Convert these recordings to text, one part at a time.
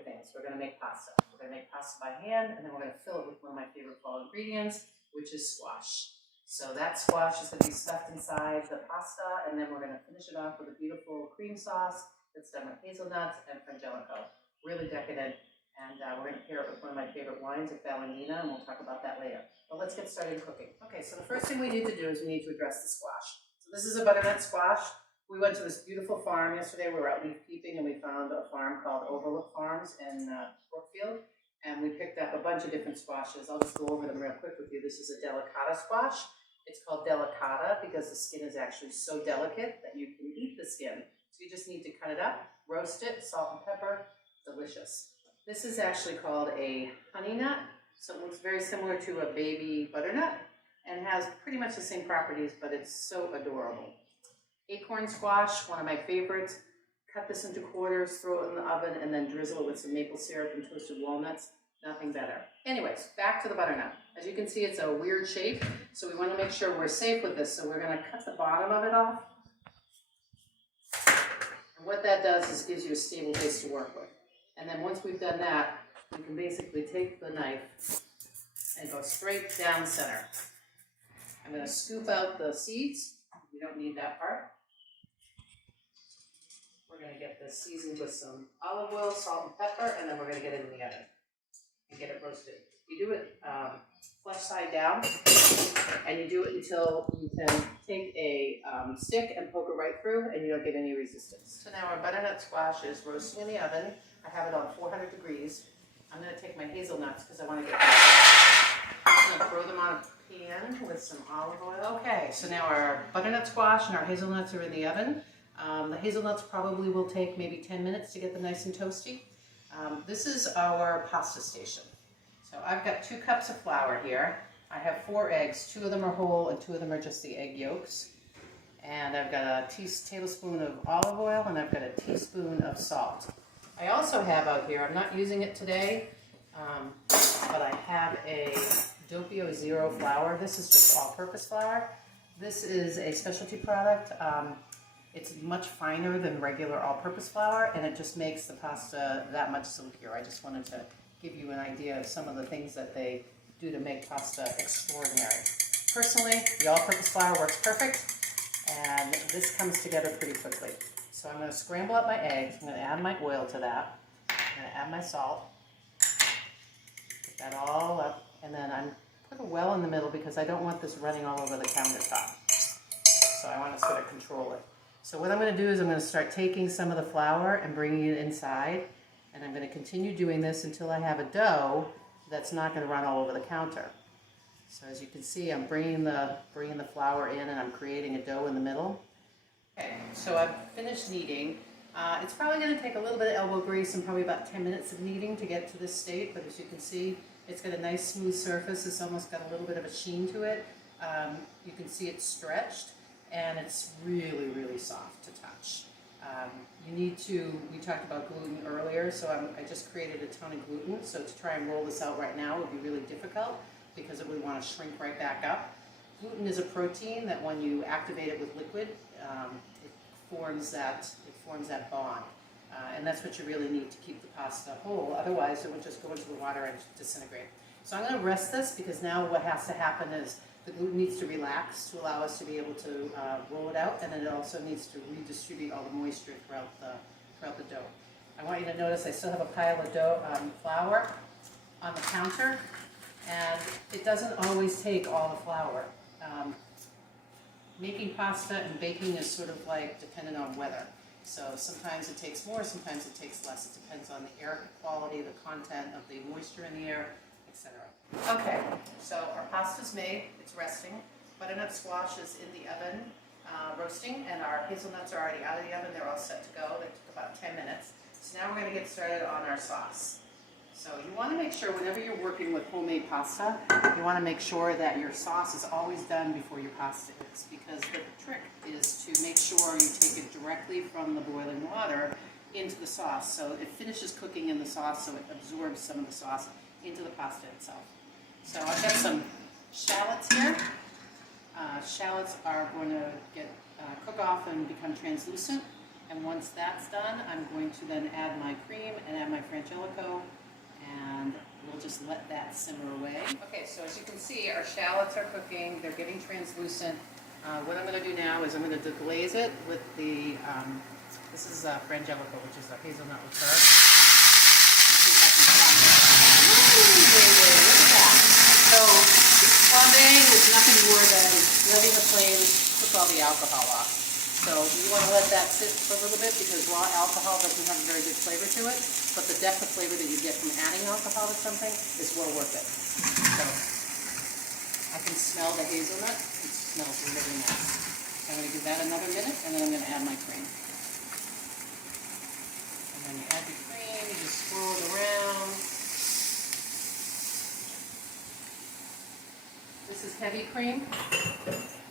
favorite things. We're going to make pasta. We're going to make pasta by hand, and then we're going to fill it with one of my favorite fall ingredients, which is squash. So that squash is going to be stuffed inside the pasta, and then we're going to finish it off with a beautiful cream sauce that's done with hazelnuts and frangelico. Really decadent, and we're going to pair it with one of my favorite wines at Valentina, and we'll talk about that later. But let's get started cooking. Okay, so the first thing we need to do is we need to address the squash. So this is a butternut squash. We went to this beautiful farm yesterday. We were out leaf peeping, and we found a farm called Overlook Farms in Brookfield, and we picked up a bunch of different squashes. I'll just go over them real quick with you. This is a delicata squash. It's called delicata because the skin is actually so delicate that you can eat the skin. So you just need to cut it up, roast it, salt and pepper, delicious. This is actually called a honey nut, so it looks very similar to a baby butternut and has pretty much the same properties, but it's so adorable. Acorn squash, one of my favorites. Cut this into quarters, throw it in the oven, and then drizzle it with some maple syrup and toasted walnuts. Nothing better. Anyways, back to the butternut. As you can see, it's a weird shape, so we want to make sure we're safe with this. So we're going to cut the bottom of it off. And what that does is gives you a stable base to work with. And then once we've done that, we can basically take the knife and go straight down the center. I'm going to scoop out the seeds. We don't need that part. We're going to get this seasoned with some olive oil, salt, and pepper, and then we're going to get it in the oven and get it roasted. You do it flesh side down, and you do it until you can take a stick and poke it right through, and you don't get any resistance. So now our butternut squash is roasting in the oven. I have it on 400 degrees. I'm going to take my hazelnuts because I want to get them. I'm going to throw them on a pan with some olive oil. Okay, so now our butternut squash and our hazelnuts are in the oven. The hazelnuts probably will take maybe 10 minutes to get them nice and toasty. This is our pasta station. So I've got 2 cups of flour here. I have 4 eggs. 2 of them are whole and 2 of them are just the egg yolks. And I've got a tablespoon of olive oil and I've got a teaspoon of salt. I also have out here, I'm not using it today, but I have a Doppio Zero flour. This is just all-purpose flour. This is a specialty product. It's much finer than regular all-purpose flour, and it just makes the pasta that much silkier. I just wanted to give you an idea of some of the things that they do to make pasta extraordinary. Personally, the all-purpose flour works perfect, and this comes together pretty quickly. So I'm going to scramble up my eggs. I'm going to add my oil to that. I'm going to add my salt. Put that all up, and then I'm put a well in the middle because I don't want this running all over the countertop. So I want to sort of control it. So what I'm going to do is I'm going to start taking some of the flour and bringing it inside, and I'm going to continue doing this until I have a dough that's not going to run all over the counter. So as you can see, I'm bringing the flour in and I'm creating a dough in the middle. Okay, so I've finished kneading. It's probably going to take a little bit of elbow grease and probably about 10 minutes of kneading to get to this state, but as you can see, it's got a nice smooth surface. It's almost got a little bit of a sheen to it. You can see it's stretched. And it's really, really soft to touch. You need to, we talked about gluten earlier, so I just created a ton of gluten. So to try and roll this out right now would be really difficult because it would want to shrink right back up. Gluten is a protein that when you activate it with liquid, it forms that bond. And that's what you really need to keep the pasta whole. Otherwise, it would just go into the water and disintegrate. So I'm going to rest this because now what has to happen is the gluten needs to relax to allow us to be able to roll it out, and then it also needs to redistribute all the moisture throughout the dough. I want you to notice I still have a pile of dough, flour on the counter, and it doesn't always take all the flour. Making pasta and baking is sort of like dependent on weather. So sometimes it takes more, sometimes it takes less. It depends on the air quality, the content of the moisture in the air, etc. Okay, so our pasta's made, it's resting. Butternut squash is in the oven roasting, and our hazelnuts are already out of the oven. They're all set to go. They took about 10 minutes. So now we're going to get started on our sauce. So you want to make sure whenever you're working with homemade pasta, you want to make sure that your sauce is always done before your pasta is, because the trick is to make sure you take it directly from the boiling water into the sauce. So it finishes cooking in the sauce, so it absorbs some of the sauce into the pasta itself. So I've got some shallots here. Shallots are going to cook off and become translucent. And once that's done, I'm going to then add my cream and add my frangelico, and we'll just let that simmer away. Okay, so as you can see, our shallots are cooking. They're getting translucent. What I'm going to do now is I'm going to deglaze it with the, this is frangelico, which is a hazelnut liqueur. Look at that. So flambéing is nothing more than letting the flame cook all the alcohol off. So you want to let that sit for a little bit because raw alcohol doesn't have a very good flavor to it, but the depth of flavor that you get from adding alcohol to something is well worth it. So I can smell the hazelnut. It smells really nice. So I'm going to give that another minute, and then I'm going to add my cream. And then you add your cream, you just swirl it around. This is heavy cream.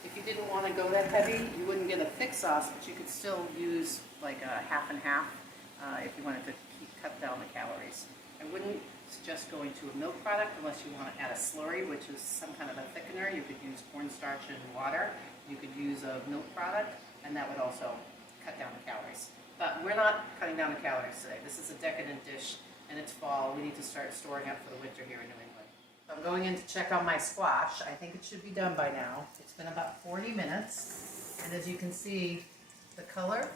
If you didn't want to go that heavy, you wouldn't get a thick sauce, but you could still use like a half and half if you wanted to cut down the calories. I wouldn't suggest going to a milk product unless you want to add a slurry, which is some kind of a thickener. You could use cornstarch and water. You could use a milk product, and that would also cut down the calories. But we're not cutting down the calories today. This is a decadent dish, and it's fall. We need to start storing up for the winter here in New England. I'm going in to check on my squash. I think it should be done by now. It's been about 40 minutes, and as you can see, the color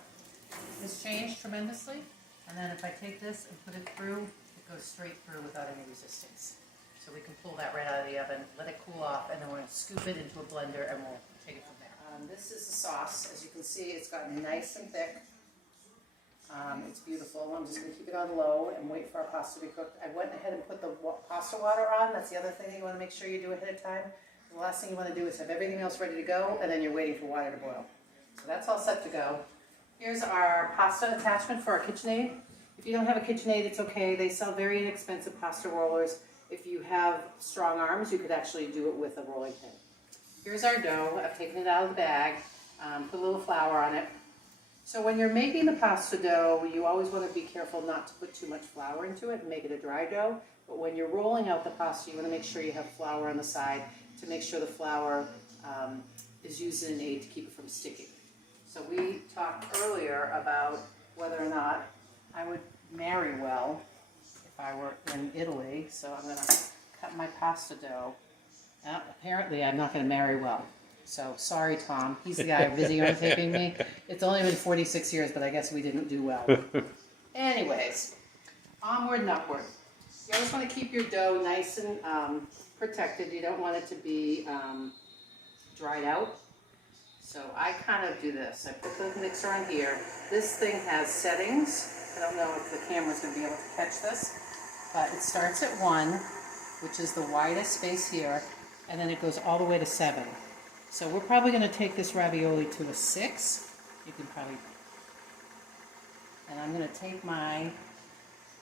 has changed tremendously. And then if I take this and put it through, it goes straight through without any resistance. So we can pull that right out of the oven, let it cool off, and then we're going to scoop it into a blender and we'll take it from there. This is the sauce. As you can see, it's gotten nice and thick. It's beautiful. I'm just going to keep it on low and wait for our pasta to be cooked. I went ahead and put the pasta water on. That's the other thing that you want to make sure you do ahead of time. The last thing you want to do is have everything else ready to go, and then you're waiting for water to boil. So that's all set to go. Here's our pasta attachment for our KitchenAid. If you don't have a KitchenAid, it's okay. They sell very inexpensive pasta rollers. If you have strong arms, you could actually do it with a rolling pin. Here's our dough. I've taken it out of the bag, put a little flour on it. So when you're making the pasta dough, you always want to be careful not to put too much flour into it and make it a dry dough. But when you're rolling out the pasta, you want to make sure you have flour on the side to make sure the flour is used in an aid to keep it from sticking. So we talked earlier about whether or not I would marry well if I were in Italy. So I'm going to cut my pasta dough. Apparently I'm not going to marry well. So sorry, Tom. He's the guy videotaping me. It's only been 46 years, but I guess we didn't do well. Anyways, onward and upward. You always want to keep your dough nice and protected. You don't want it to be dried out. So I kind of do this. I put the mixer on here. This thing has settings. I don't know if the camera's going to be able to catch this, but it starts at 1, which is the widest space here, and then it goes all the way to 7. So we're probably going to take this ravioli to a 6. You can probably, and I'm going to take my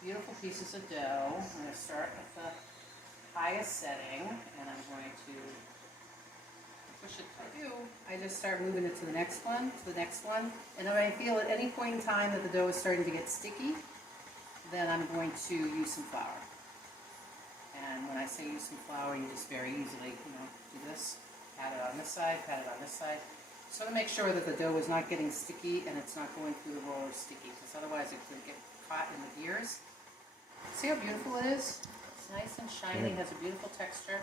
beautiful pieces of dough. I'm going to start at the highest setting, and I'm going to push it through. I just start moving it to the next one, and if I feel at any point in time that the dough is starting to get sticky, then I'm going to use some flour. And when I say use some flour, you just very easily, do this. Pat it on this side, pat it on this side. Just want to make sure that the dough is not getting sticky and it's not going through the roller sticky, because otherwise it could get caught in the gears. See how beautiful it is? It's nice and shiny, has a beautiful texture.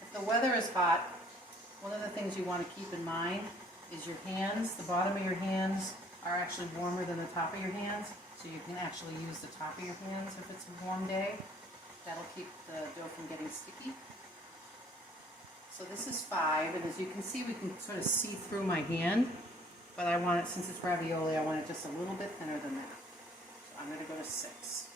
If the weather is hot, one of the things you want to keep in mind is your hands. The bottom of your hands are actually warmer than the top of your hands, so you can actually use the top of your hands if it's a warm day. That'll keep the dough from getting sticky. So this is 5, and as you can see, we can sort of see through my hand, but I want it, since it's ravioli, I want it just a little bit thinner than that. So I'm going to go to 6.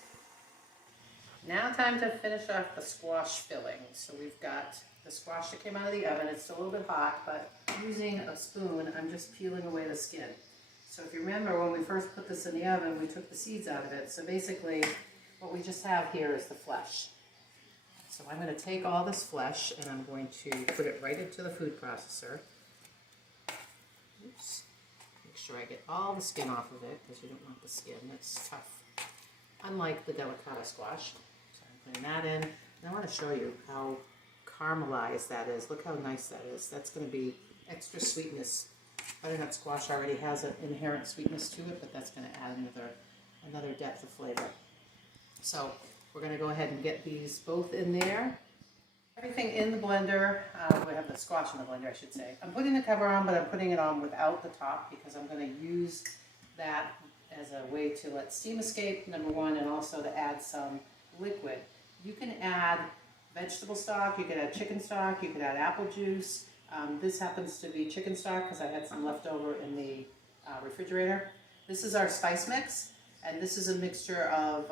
Now time to finish off the squash filling. So we've got the squash that came out of the oven. It's still a little bit hot, but using a spoon, I'm just peeling away the skin. So if you remember, when we first put this in the oven, we took the seeds out of it. So basically, what we just have here is the flesh. So I'm going to take all this flesh and I'm going to put it right into the food processor. Oops. Make sure I get all the skin off of it, because you don't want the skin. It's tough. Unlike the delicata squash. So I'm putting that in. And I want to show you how caramelized that is. Look how nice that is. That's going to be extra sweetness Butternut squash already has an inherent sweetness to it, but that's going to add another depth of flavor. So we're going to go ahead and get these both in there. Everything in the blender. We have the squash in the blender, I should say. I'm putting the cover on, but I'm putting it on without the top because I'm going to use that as a way to let steam escape, number one, and also to add some liquid. You can add vegetable stock, you could add chicken stock, you could add apple juice. This happens to be chicken stock because I had some left over in the refrigerator. This is our spice mix, and this is a mixture of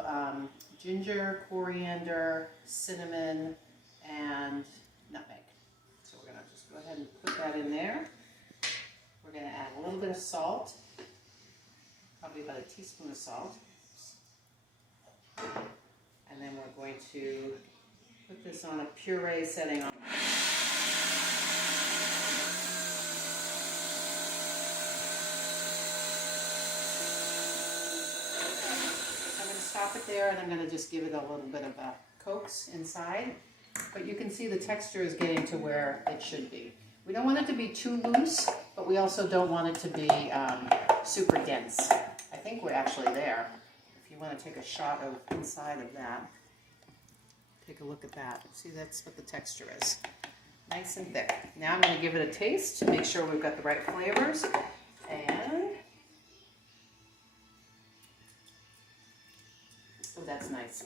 ginger, coriander, cinnamon, and nutmeg. So we're going to just go ahead and put that in there. We're going to add a little bit of salt, probably about a teaspoon of salt. And then we're going to put this on a puree setting. I'm going to stop it there, and I'm going to just give it a little bit of a coax inside. But you can see the texture is getting to where it should be. We don't want it to be too loose, but we also don't want it to be super dense. I think we're actually there. If you want to take a shot of inside of that, take a look at that. See, that's what the texture is. Nice and thick. Now I'm going to give it a taste to make sure we've got the right flavors. And oh, that's nice.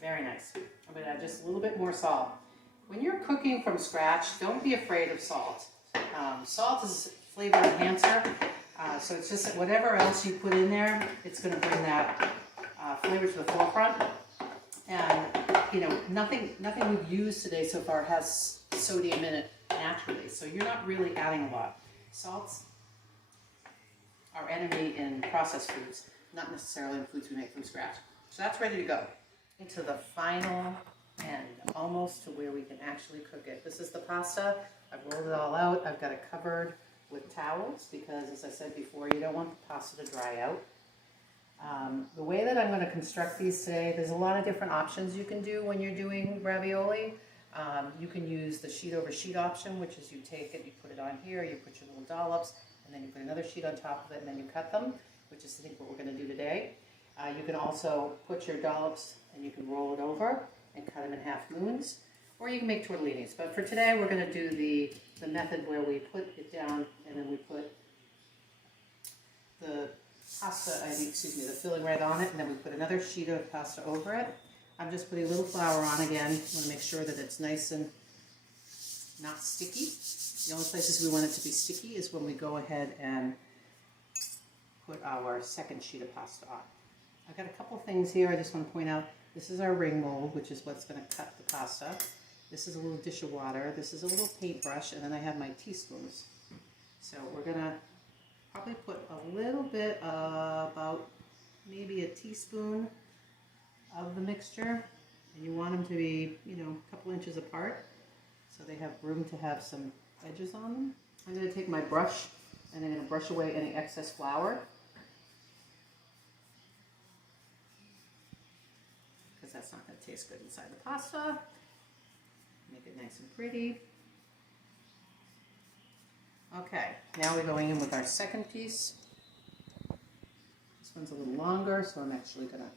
Very nice. I'm going to add just a little bit more salt. When you're cooking from scratch, don't be afraid of salt. Salt is a flavor enhancer, so it's just whatever else you put in there, it's going to bring that flavor to the forefront. And you know, nothing we've used today so far has sodium in it naturally, so you're not really adding a lot. Salt's our enemy in processed foods, not necessarily in foods we make from scratch. So that's ready to go. Into the final end, almost to where we can actually cook it. This is the pasta. I've rolled it all out. I've got it covered with towels because, as I said before, you don't want the pasta to dry out. The way that I'm going to construct these today, there's a lot of different options you can do when you're doing ravioli. You can use the sheet over sheet option, which is you take it, you put it on here, you put your little dollops, and then you put another sheet on top of it, and then you cut them, which is I think what we're going to do today. You can also put your dollops and you can roll it over and cut them in half moons, or you can make tortellinis. But for today, we're going to do the method where we put it down and then we put the pasta, the filling right on it, and then we put another sheet of pasta over it. I'm just putting a little flour on again. I want to make sure that it's nice and not sticky. The only places we want it to be sticky is when we go ahead and put our second sheet of pasta on. I've got a couple things here I just want to point out. This is our ring mold, which is what's going to cut the pasta. This is a little dish of water. This is a little paintbrush, and then I have my teaspoons. So we're going to probably put a little bit, about maybe a teaspoon of the mixture. And you want them to be, you know, a couple inches apart so they have room to have some edges on them. I'm going to take my brush and I'm going to brush away any excess flour, because that's not going to taste good inside the pasta. Make it nice and pretty. Okay, now we're going in with our second piece. This one's a little longer, so I'm actually going to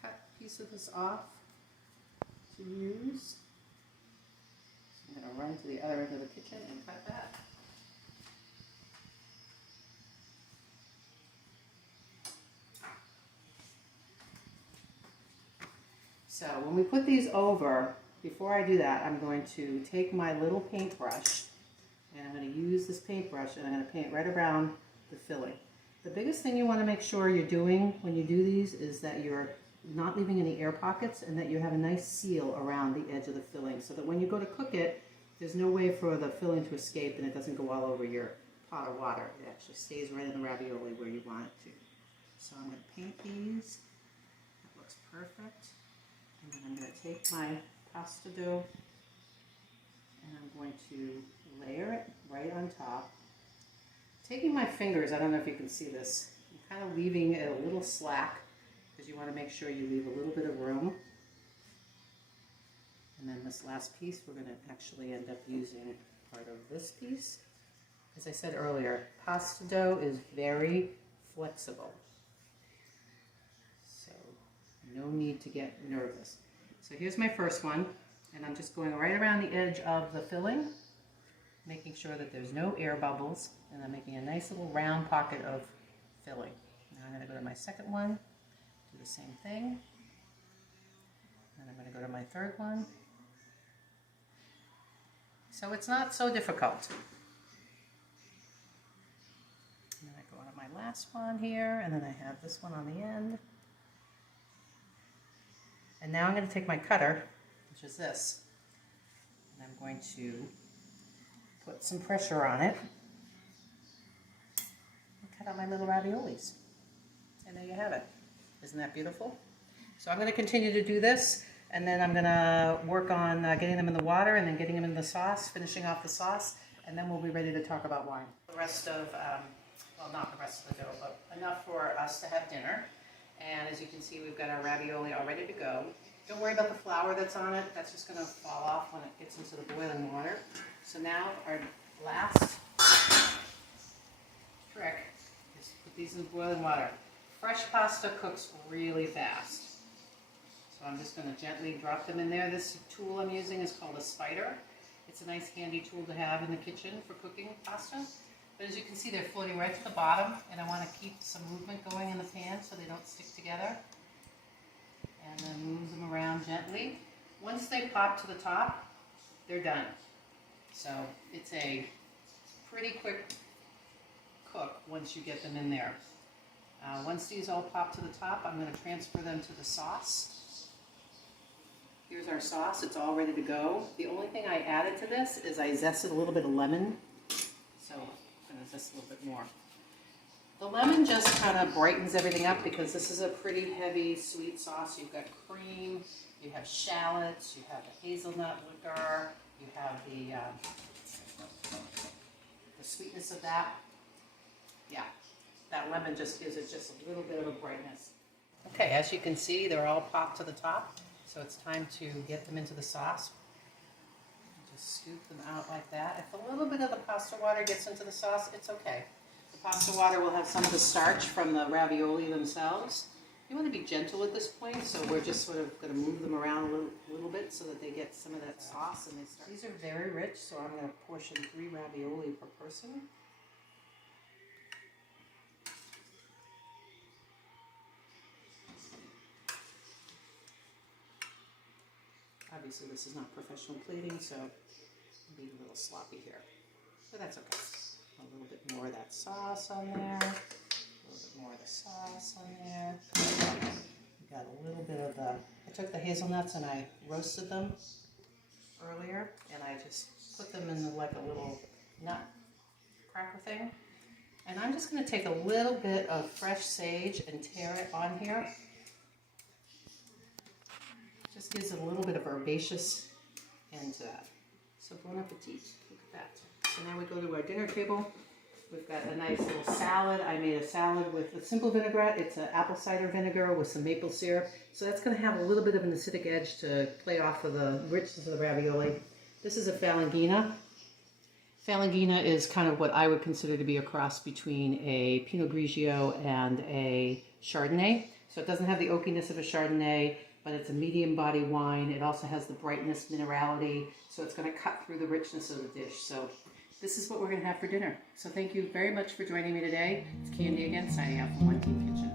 cut a piece of this off to use. So I'm going to run to the other end of the kitchen and cut that. So when we put these over, before I do that, I'm going to take my little paintbrush, and I'm going to use this paintbrush and I'm going to paint right around the filling. The biggest thing you want to make sure you're doing when you do these is that you're not leaving any air pockets and that you have a nice seal around the edge of the filling, so that when you go to cook it, there's no way for the filling to escape and it doesn't go all over your pot of water. It actually stays right in the ravioli where you want it to. So I'm going to paint these. That looks perfect. And then I'm going to take my pasta dough and I'm going to layer it right on top. Taking my fingers, I don't know if you can see this, I'm kind of leaving it a little slack because you want to make sure you leave a little bit of room. And then this last piece, we're going to actually end up using part of this piece. As I said earlier, pasta dough is very flexible. So no need to get nervous. So here's my first one, and I'm just going right around the edge of the filling, making sure that there's no air bubbles, and I'm making a nice little round pocket of filling. Now I'm going to go to my second one, do the same thing, and I'm going to go to my third one. So it's not so difficult. And then I go on to my last one here, and then I have this one on the end. And now I'm going to take my cutter, which is this, and I'm going to put some pressure on it and cut out my little raviolis. And there you have it. Isn't that beautiful? So I'm going to continue to do this, and then I'm going to work on getting them in the water and then getting them in the sauce, finishing off the sauce, and then we'll be ready to talk about wine. The rest of, well, not the rest of the dough, but enough for us to have dinner. And as you can see, we've got our ravioli all ready to go. Don't worry about the flour that's on it. That's just going to fall off when it gets into the boiling water. So now our last trick is to put these in boiling water. Fresh pasta cooks really fast. So I'm just going to gently drop them in there. This tool I'm using is called a spider. It's a nice handy tool to have in the kitchen for cooking pasta. But as you can see, they're floating right to the bottom, and I want to keep some movement going in the pan so they don't stick together. And then move them around gently. Once they pop to the top, they're done. So it's a pretty quick cook once you get them in there. Once these all pop to the top, I'm going to transfer them to the sauce. Here's our sauce. It's all ready to go. The only thing I added to this is I zested a little bit of lemon. So I'm going to zest a little bit more. The lemon just kind of brightens everything up because this is a pretty heavy sweet sauce. You've got cream, you have shallots, you have the hazelnut liquor, you have the sweetness of that. Yeah, that lemon just gives it just a little bit of a brightness. Okay, as you can see, they're all popped to the top, so it's time to get them into the sauce. Just scoop them out like that. If a little bit of the pasta water gets into the sauce, it's okay. The pasta water will have some of the starch from the ravioli themselves. You want to be gentle at this point, so we're just sort of going to move them around a little bit so that they get some of that sauce and they start. These are very rich, so I'm going to portion 3 ravioli per person. Obviously this is not professional plating, so I'll be a little sloppy here, but that's okay. A little bit more of that sauce on there, a little bit more of the sauce on there. We got a little bit of the, I took the hazelnuts and I roasted them earlier, and I just put them in like a little nut cracker thing. And I'm just going to take a little bit of fresh sage and tear it on here. Just gives it a little bit of herbaceous end to that. So bon appetit. Look at that. So now we go to our dinner table. We've got a nice little salad. I made a salad with a simple vinaigrette. It's an apple cider vinegar with some maple syrup. So that's going to have a little bit of an acidic edge to play off of the richness of the ravioli. This is a Falanghina. Falanghina is kind of what I would consider to be a cross between a Pinot Grigio and a Chardonnay. So it doesn't have the oakiness of a Chardonnay, but it's a medium body wine. It also has the brightness, minerality, so it's going to cut through the richness of the dish. So this is what we're going to have for dinner. So thank you very much for joining me today. It's Candy again, signing out from One Team Kitchen.